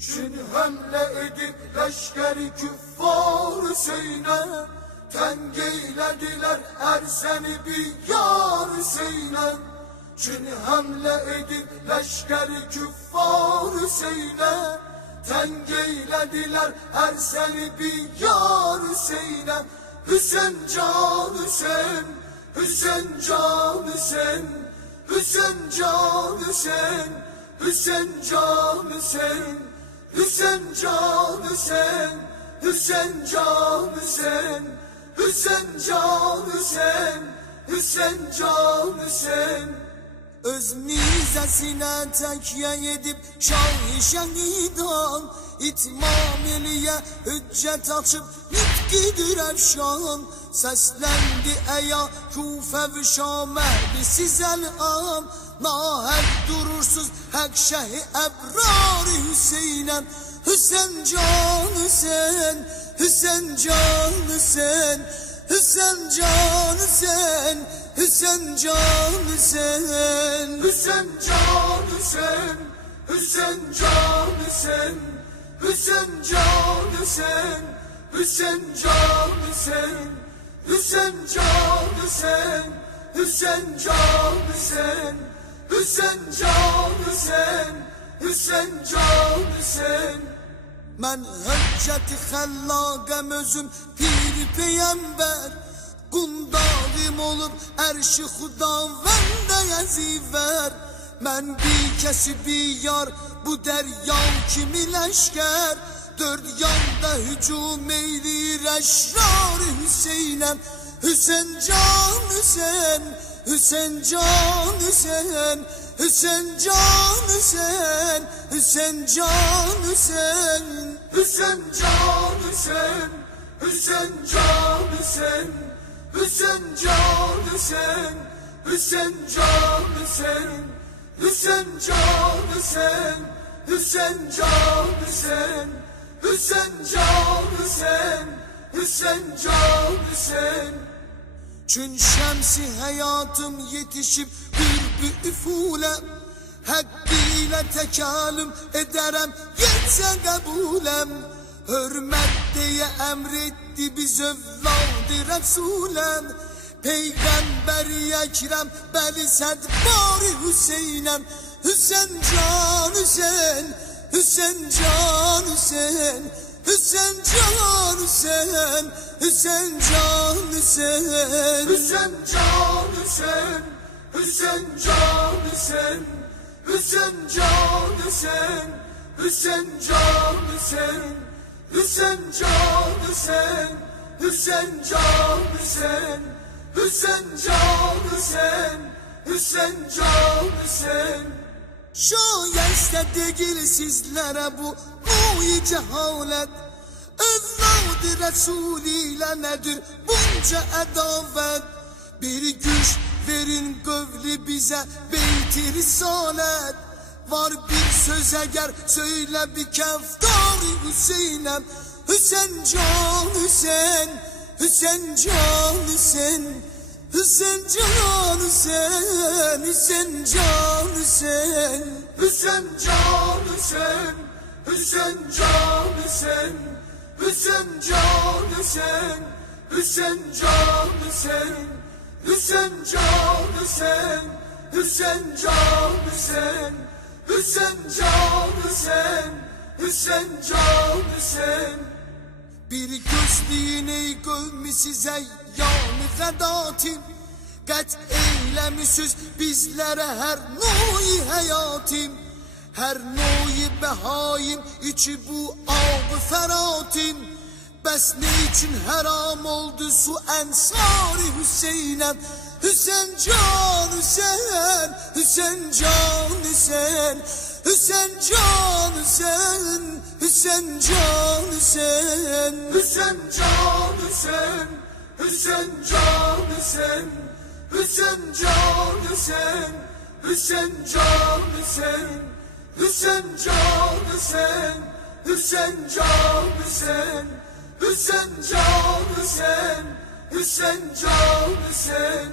Çin hamle edip leşkeri küffar Hüseyin'e, teng eylediler erseni bir yar Hüseyin'e. Çin hamle edip leşkeri küffar Hüseyin'e, teng eylediler erseni bir yar Hüseyin'e. Hüseyin can Hüseyin, Hüseyin can Hüseyin, Hüseyin can Hüseyin, Hüseyin can Hüseyin, Hüseyin can Hüseyin, Hüseyin can Hüseyin, Hüseyin can Hüseyin, Hüseyin can Hüseyin. Öz nizesine tekye edip şah-ı şehidan, İtmam eliye hüccet açıp nitkidir efşan. Seslendi eya Kufe ve Şam ehli sizel an. Nahek durursuz hek şehi ebrar Hüseyin'em. Hüseyin can Hüseyin, Hüseyin can Hüseyin, Hüseyin can Hüseyin, Hüseyin can Hüseyin, Hüseyin can Hüseyin, Hüseyin can Hüseyin, Hüseyin can Hüseyin, Hüseyin can Hüseyin, Hüseyin can Hüseyin, Hüseyin can Hüseyin, Hüseyin can Hüseyin, Hüseyin can Hüseyin. Men hücceti hellâgem özüm pir peyember, Gundağım olup erşi Huda vende ziver. Men bir kesi bir yar bu derya kimi leşker, dört yanda hücum eylir eşrar Hüseyin'em. Hüseyin can Hüseyin, Hüseyin can Hüseyin, Hüseyin can Hüseyin, Hüseyin can Hüseyin, Hüseyin can Hüseyin, Hüseyin can Hüseyin, Hüseyin can Hüseyin, Hüseyin can Hüseyin, Hüseyin can Hüseyin, Hüseyin can Hüseyin, Hüseyin can Hüseyin, Hüseyin can Hüseyin. Çün şemsi hayatım yetişip bir üfulem, hakkıyla tekalüm ederem yetse kabulem. Hürmet diye emretti biz evladı Resulem, Peygamberi Ekrem beli sedbari Hüseyin'em. Hüseyin can Hüseyin, Hüseyin can Hüseyin, Hüseyin can Hüseyin, Hüseyin can Hüseyin, Hüseyin can Hüseyin, Hüseyin can Hüseyin, Hüseyin can Hüseyin, Hüseyin can Hüseyin, Hüseyin can Hüseyin, Hüseyin can Hüseyin, Hüseyin can Hüseyin, Hüseyin can Hüseyin. Şayeste değil sizlere bu mu'i cehalet, evladı Resul ile nedir bunca edavet. Bir güç verin kövli bize beyti risalet, var bir söz eğer söyle bir keftar Hüseyin'em. Hüseyin can Hüseyin, Hüseyin can Hüseyin, Hüseyin can Hüseyin, Hüseyin can Hüseyin, Hüseyin can Hüseyin, Hüseyin can Hüseyin, Hüseyin can Hüseyin, Hüseyin can Hüseyin, Hüseyin can Hüseyin, Hüseyin can Hüseyin, Hüseyin can Hüseyin, Hüseyin can Hüseyin. Bir gözlüğün ey kavmi size yani fedatim, kat eylemişiz bizlere her nûi hayatim. Her nûi behaim içi bu ab-ı feratim, bes ne için haram oldu su ensari Hüseyin'em. Hüseyin can Hüseyin, Hüseyin can Hüseyin, Hüseyin can Hüseyin, Hüseyin can Hüseyin, Hüseyin can Hüseyin, Hüseyin can Hüseyin, Hüseyin can Hüseyin, Hüseyin can Hüseyin, Hüseyin can Hüseyin, Hüseyin can Hüseyin, Hüseyin can Hüseyin, Hüseyin can Hüseyin.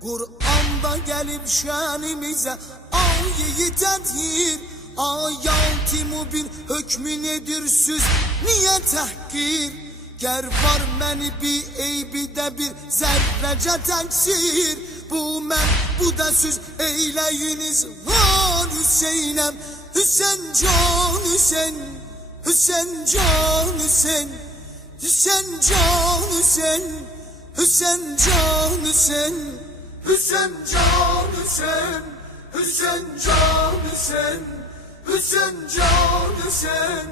Kur'an'da gelip şanimize ayet edir, ayati mübin hükmü nedir süz niye tahkir? Ger var məni bir eybi de bir zerrece teksir. Bu mən bu da süz eyleyiniz var Hüseyin'em. Hüseyin can Hüseyin, Hüseyin can Hüseyin, Hüseyin can Hüseyin, Hüseyin can Hüseyin, Hüseyin can Hüseyin, Hüseyin can Hüseyin, Hüseyin can Hüseyin,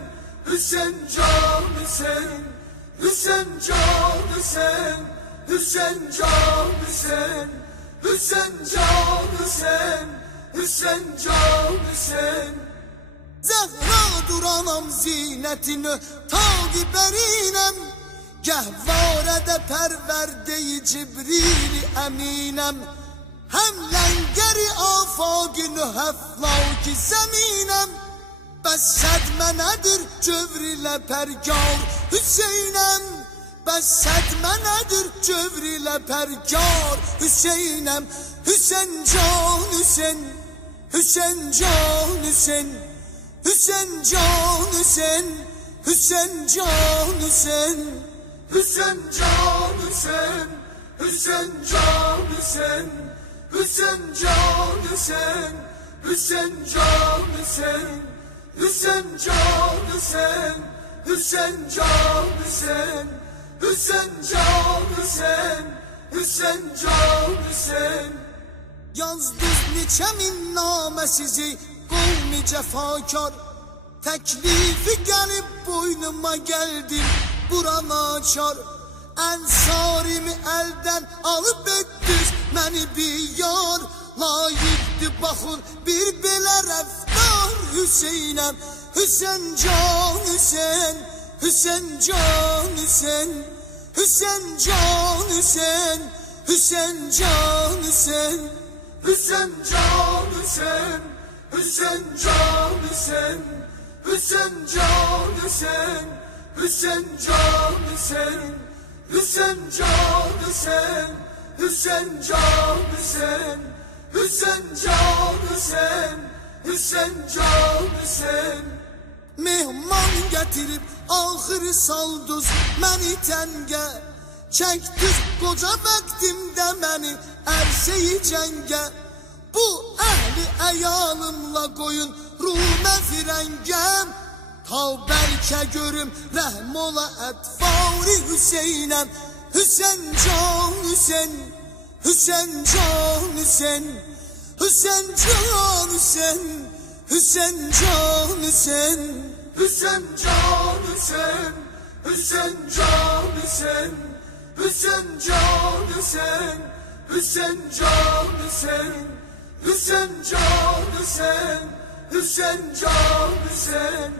Hüseyin can Hüseyin, Hüseyin can Hüseyin, Hüseyin can Hüseyin, Hüseyin can Hüseyin, Hüseyin can Hüseyin. Zehra duranam zinetini takibərinem. Gəhvarədə pərverdeyi Cibril əminəm. Həm ləngəri afaqini həflaki zəminəm. Bəs sədmə nədir cövrilə pərgar Hüseynəm. Bəs sədmə nədir cövrilə pərgar Hüseynəm. Hüseyin can Hüseyin, Hüseyin can Hüseyin, Hüseyin can Hüseyin, Hüseyin can Hüseyin, Hüseyin can Hüseyin, Hüseyin can Hüseyin, Hüseyin can Hüseyin, Hüseyin can Hüseyin, Hüseyin can Hüseyin, Hüseyin can Hüseyin, Hüseyin can Hüseyin, Hüseyin can Hüseyin. Yazdız niçemin namə sizi qovmi cəfakar. Təklifi gəlib boynuma gəldim buran açar. Ənsarimi əldən alıb etdiniz məni bir yar. Layiqdir baxın bir belə rəftar Hüseynəm. Hüseyin can Hüseyin, Hüseyin can Hüseyin, Hüseyin can Hüseyin, Hüseyin can Hüseyin, Hüseyin can Hüseyin, Hüseyin can Hüseyin, Hüseyin can Hüseyin, Hüseyin can Hüseyin, Hüseyin can Hüseyin, Hüseyin can Hüseyin, Hüseyin can Hüseyin, Hüseyin can Hüseyin. Mehman getirip ahırı saldız məni təngə. Çəkdiz qoca vaxtimdə məni ərşeyi cəngə. Bu əhli əyalımla qoyun rumə firəngəm. Ta bəlkə görüm rəhm ola ətvari Hüseynəm. Hüseyin can Hüseyin, Hüseyin can Hüseyin, Hüseyin can Hüseyin, Hüseyin can Hüseyin, Hüseyin can Hüseyin, Hüseyin can Hüseyin, Hüseyin can Hüseyin, Hüseyin can Hüseyin, Hüseyin can Hüseyin, Hüseyin can Hüseyin,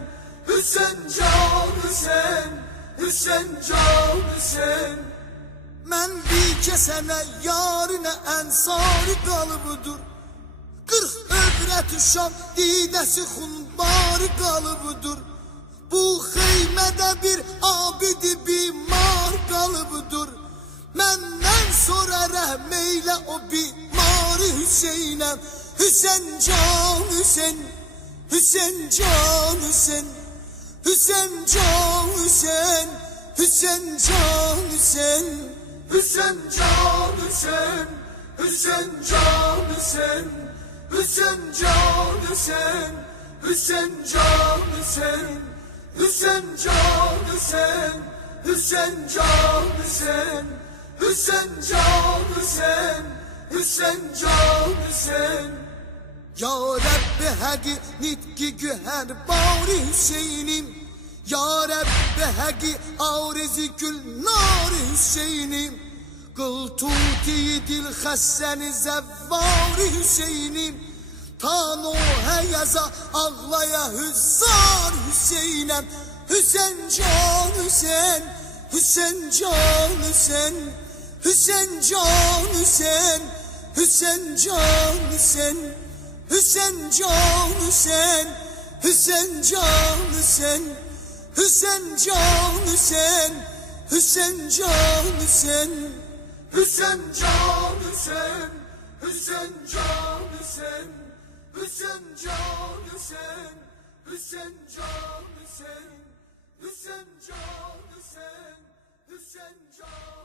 Hüseyin can Hüseyin, Hüseyin can Hüseyin. Mən bir kəsənə yarına ənsari qalıbıdır. 40 övrət uşaq didəsi xunbarı qalıbıdır. Bu xeymədə bir abidi bimar qalıbıdır. Məndən sonra rəhm eylə o bimari Hüseynəm. Hüseyin can Hüseyin, Hüseyin can Hüseyin, Hüseyin can Hüseyin, Hüseyin can Hüseyin, Hüseyin can Hüseyin, Hüseyin can Hüseyin, Hüseyin can Hüseyin, Hüseyin can Hüseyin, Hüseyin can Hüseyin, Hüseyin can Hüseyin, Hüseyin can Hüseyin, Hüseyin can Hüseyin. Ya Rabbi həqi nitqi güher bari Hüseynim. Ya Rabbi həqi arizi gül nari Hüseynim. Qıl tuti dil xəssəni zəvvari Hüseynim. Ta Nuhə yaza ağlaya hüzzar Hüseynəm. Hüseyin can Hüseyin, Hüseyin can Hüseyin, Hüseyin can Hüseyin, Hüseyin can Hüseyin, Hüseyin can Hüseyin, Hüseyin can Hüseyin, Hüseyin can Hüseyin, Hüseyin can Hüseyin, Hüseyin can Hüseyin, Hüseyin can Hüseyin, Hüseyin Hüseyin can Hüseyin, Hüseyin can Hüseyin, Hüseyin can Hüseyin, Hüseyin can